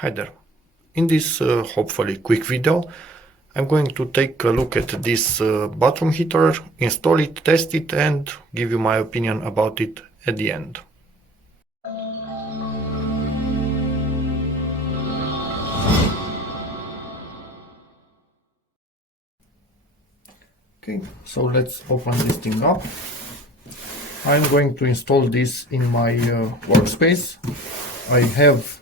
Hi there. In this hopefully quick video, I'm going to take a look at this bathroom heater, install it, test it, and give you my opinion about it at the end. Okay, so let's open this thing up. I'm going to install this in my workspace. I have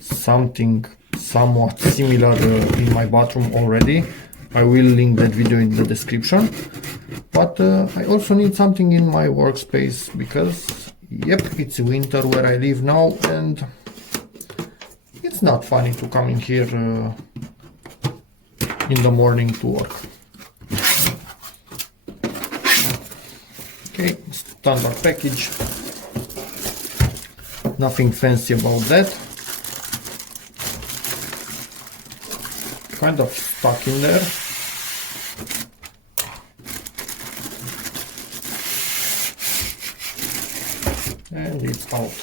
something somewhat similar in my bathroom already. I will link that video in the description. But I also need something in my workspace because, yep, it's winter where I live now and it's not funny to come in here in the morning to work. Okay, standard package. Nothing fancy about that. Kind of stuck in there. And it's out.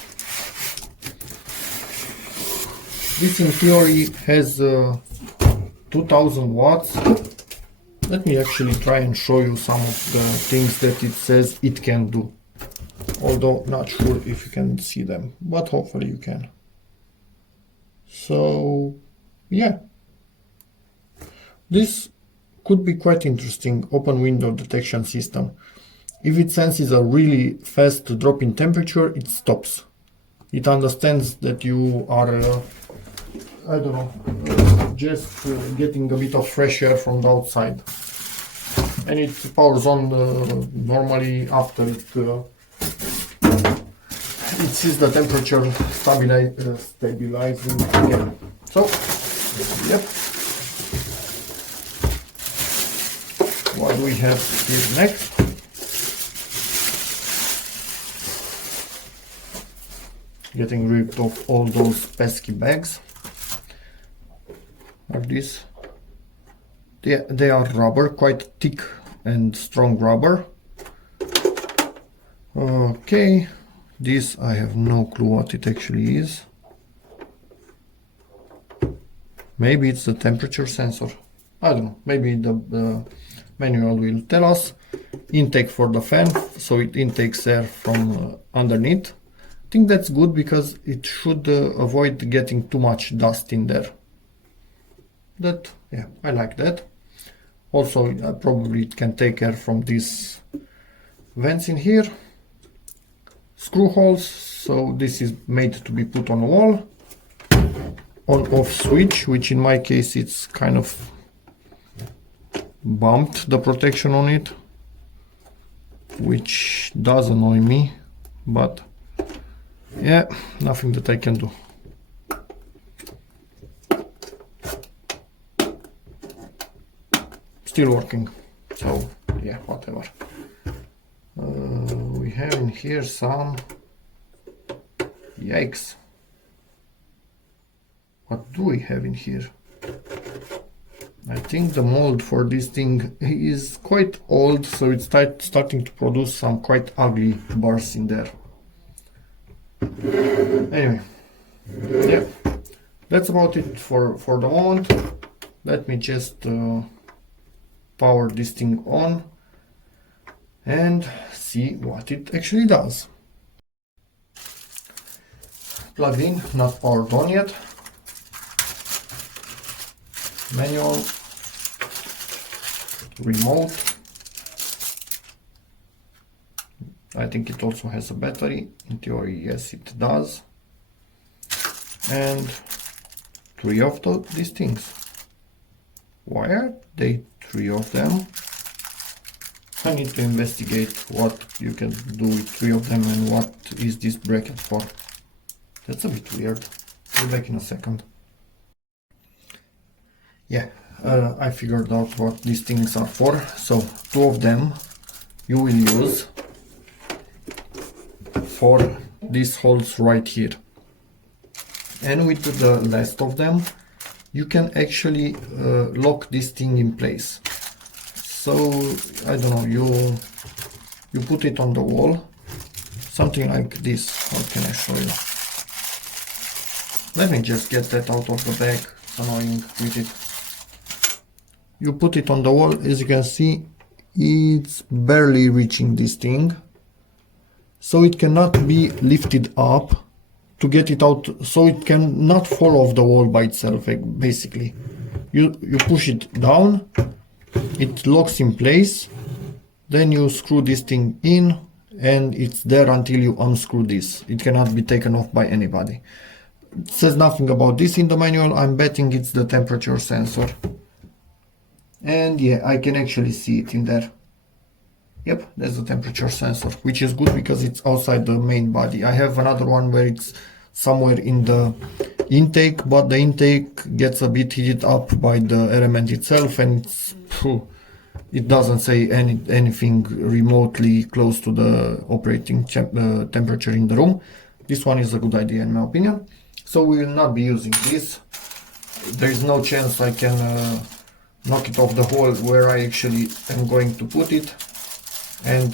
This in theory has 2000 watts. Let me actually try and show you some of the things that it says it can do. Although not sure if you can see them, but hopefully you can. So yeah, this could be quite interesting. Open window detection system. If it senses a really fast drop in temperature, it stops. It understands that you are I don't know, just getting a bit of fresh air from the outside, and it powers on normally after it sees the temperature stabilizing again. So, yep. What do we have here next? Getting rid of all those pesky bags. Are these? They are rubber, quite thick and strong rubber. Okay, this I have no clue what it actually is. Maybe it's the temperature sensor. I don't know. Maybe the manual will tell us. Intake for the fan, so it intakes air from underneath. I think that's good because it should avoid getting too much dust in there. That, yeah, I like that. Also, probably it can take air from these vents in here. Screw holes, so this is made to be put on a wall. On-off switch, which in my case it's kind of bumped the protection on it, which does annoy me, but yeah, nothing that I can do. Still working, so yeah, whatever. We have in here some, yikes, what do we have in here? I think the mold for this thing is quite old, so it's starting to produce some quite ugly burrs in there. Anyway, yeah, that's about it for the moment. Let me just power this thing on and see what it actually does. Plugged in, not powered on yet. Manual, remote. I think it also has a battery. In theory, yes, it does. And three of these things. Why are they three of them? I need to investigate what you can do with three of them and what is this bracket for. That's a bit weird. I'll be back in a second. Yeah, I figured out what these things are for. So two of them you will use for these holes right here. And with the last of them, you can actually lock this thing in place. So I don't know, you put it on the wall, something like this. How can I show you? Let me just get that out of the bag. It's annoying with it. You put it on the wall, as you can see, it's barely reaching this thing. So it cannot be lifted up to get it out, so it cannot fall off the wall by itself, basically. You push it down, it locks in place, then you screw this thing in, and it's there until you unscrew this. It cannot be taken off by anybody. It says nothing about this in the manual. I'm betting it's the temperature sensor. And yeah, I can actually see it in there. Yep, there's the temperature sensor, which is good because it's outside the main body. I have another one where it's somewhere in the intake, but the intake gets a bit heated up by the element itself, and it doesn't say anything remotely close to the operating temperature in the room. This one is a good idea in my opinion. So we will not be using this. There is no chance I can knock it off the hole where I actually am going to put it, and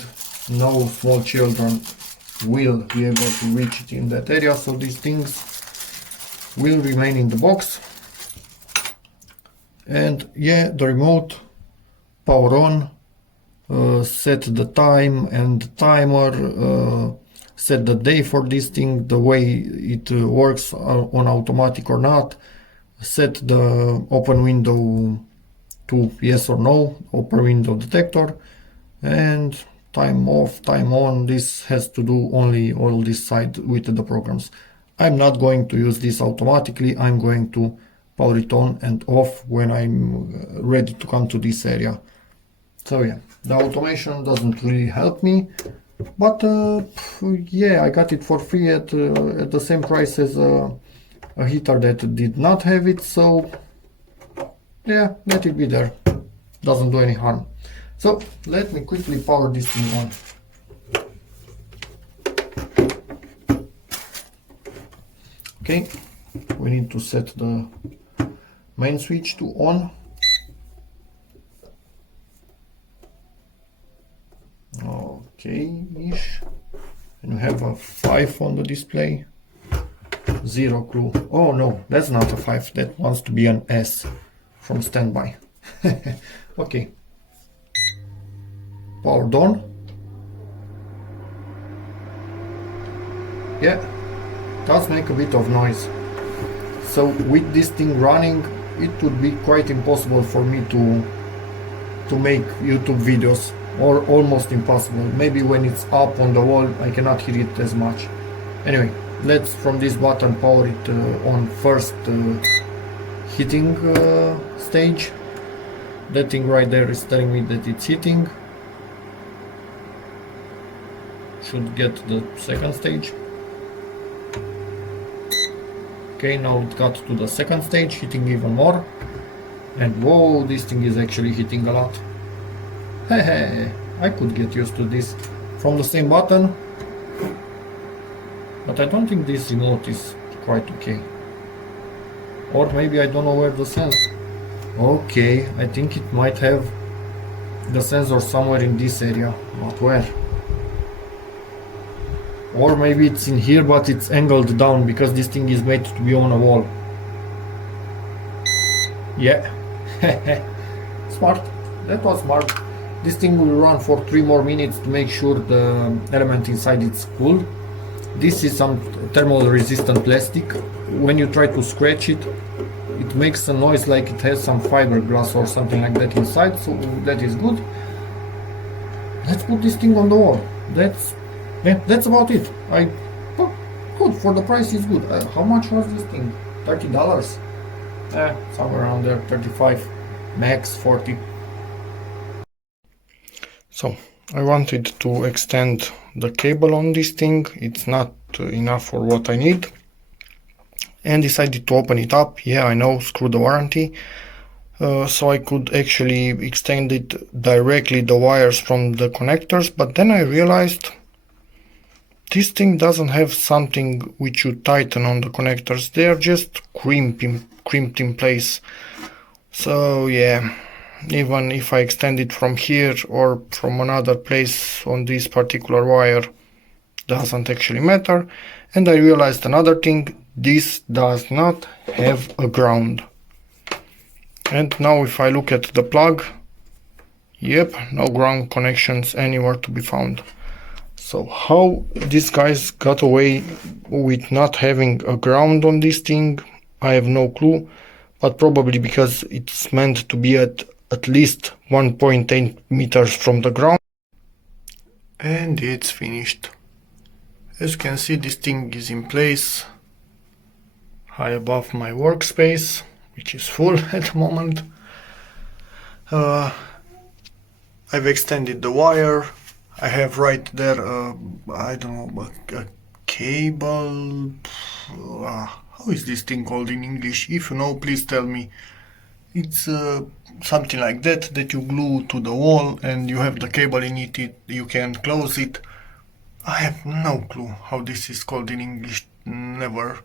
no small children will be able to reach it in that area, so these things will remain in the box. And yeah, the remote, power on, set the time and timer, set the day for this thing, the way it works on automatic or not, set the open window to yes or no, open window detector, and time off, time on. This has to do only all this side with the programs. I'm not going to use this automatically. I'm going to power it on and off when I'm ready to come to this area. So yeah, the automation doesn't really help me, but yeah, I got it for free at the same price as a heater that did not have it, so yeah, let it be there. Doesn't do any harm. So let me quickly power this thing on. Okay, we need to set the main switch to on. Okay-ish. And we have a 5 on the display. 0 clue. Oh no, that's not a 5. That wants to be an S from standby. Okay. Powered on. Yeah, does make a bit of noise. So with this thing running, it would be quite impossible for me to make YouTube videos, or almost impossible. Maybe when it's up on the wall I cannot hear it as much. Anyway, let's from this button power it on first heating stage. That thing right there is telling me that it's heating. Should get the second stage. Okay, now it got to the second stage, heating even more. And whoa, this thing is actually heating a lot. Hey, I could get used to this from the same button. But I don't think this remote is quite okay. Or maybe I don't know where the sensor. Okay, I think it might have the sensor somewhere in this area, but where? Or maybe it's in here, but it's angled down because this thing is made to be on a wall. Yeah, smart. That was smart. This thing will run for 3 more minutes to make sure the element inside is cooled. This is some thermal resistant plastic. When you try to scratch it, it makes a noise like it has some fiberglass or something like that inside, so that is good. Let's put this thing on the wall. That's about it. Good, for the price is good. How much was this thing? $30? Somewhere around there, 35, max 40. So I wanted to extend the cable on this thing. It's not enough for what I need, and decided to open it up. Yeah, I know, screw the warranty. So I could actually extend it directly the wires from the connectors, but then I realized this thing doesn't have something which you tighten on the connectors. They are just crimped in place. So yeah, even if I extend it from here or from another place on this particular wire, doesn't actually matter. And I realized another thing, this does not have a ground. And now if I look at the plug, yep, no ground connections anywhere to be found. So how these guys got away with not having a ground on this thing, I have no clue, but probably because it's meant to be at least 1.8 meters from the ground. And it's finished. As you can see, this thing is in place high above my workspace, which is full at the moment. I've extended the wire. I have right there, I don't know, a cable. How is this thing called in English? If you know, please tell me. It's something like that you glue to the wall, and you have the cable in it. You can close it. I have no clue how this is called in English. Never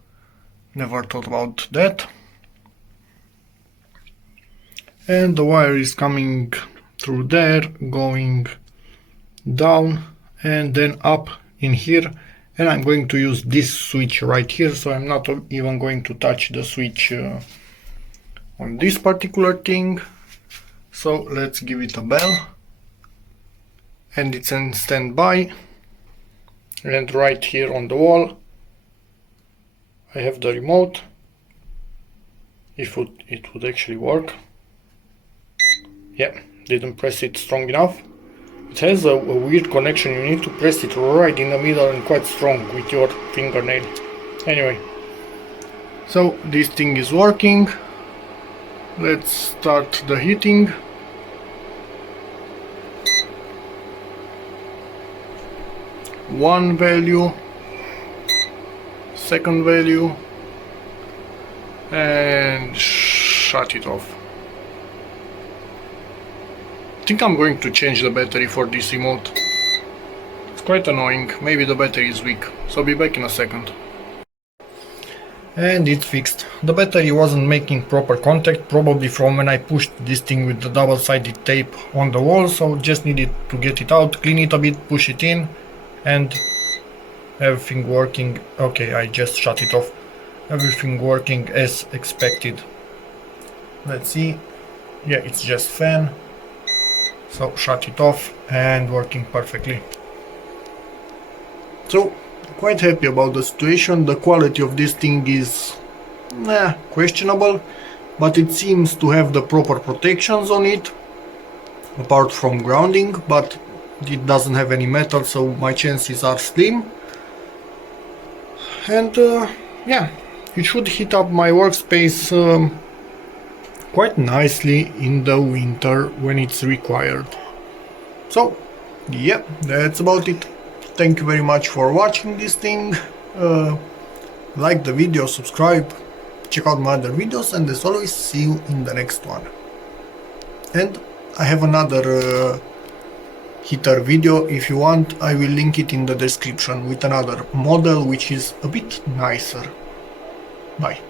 thought about that. And the wire is coming through there, going down and then up in here, and I'm going to use this switch right here, so I'm not even going to touch the switch on this particular thing. So let's give it a bell, and it's in standby. And right here on the wall I have the remote, if it would actually work. Yeah, didn't press it strong enough. It has a weird connection, you need to press it right in the middle and quite strong with your fingernail. Anyway, so this thing is working. Let's start the heating. One value, second value, and shut it off. I think I'm going to change the battery for this remote. It's quite annoying, maybe the battery is weak, so I'll be back in a second. And it's fixed. The battery wasn't making proper contact, probably from when I pushed this thing with the double-sided tape on the wall, so just needed to get it out, clean it a bit, push it in, and everything working. Okay, I just shut it off. Everything working as expected. Let's see. Yeah, it's just fan. So shut it off and working perfectly. So quite happy about the situation. The quality of this thing is questionable, but it seems to have the proper protections on it, apart from grounding, but it doesn't have any metal, so my chances are slim. And yeah, it should heat up my workspace quite nicely in the winter when it's required. So yeah, that's about it. Thank you very much for watching this thing. Like the video, subscribe, check out my other videos, and as always, see you in the next one. And I have another heater video. If you want, I will link it in the description with another model which is a bit nicer. Bye.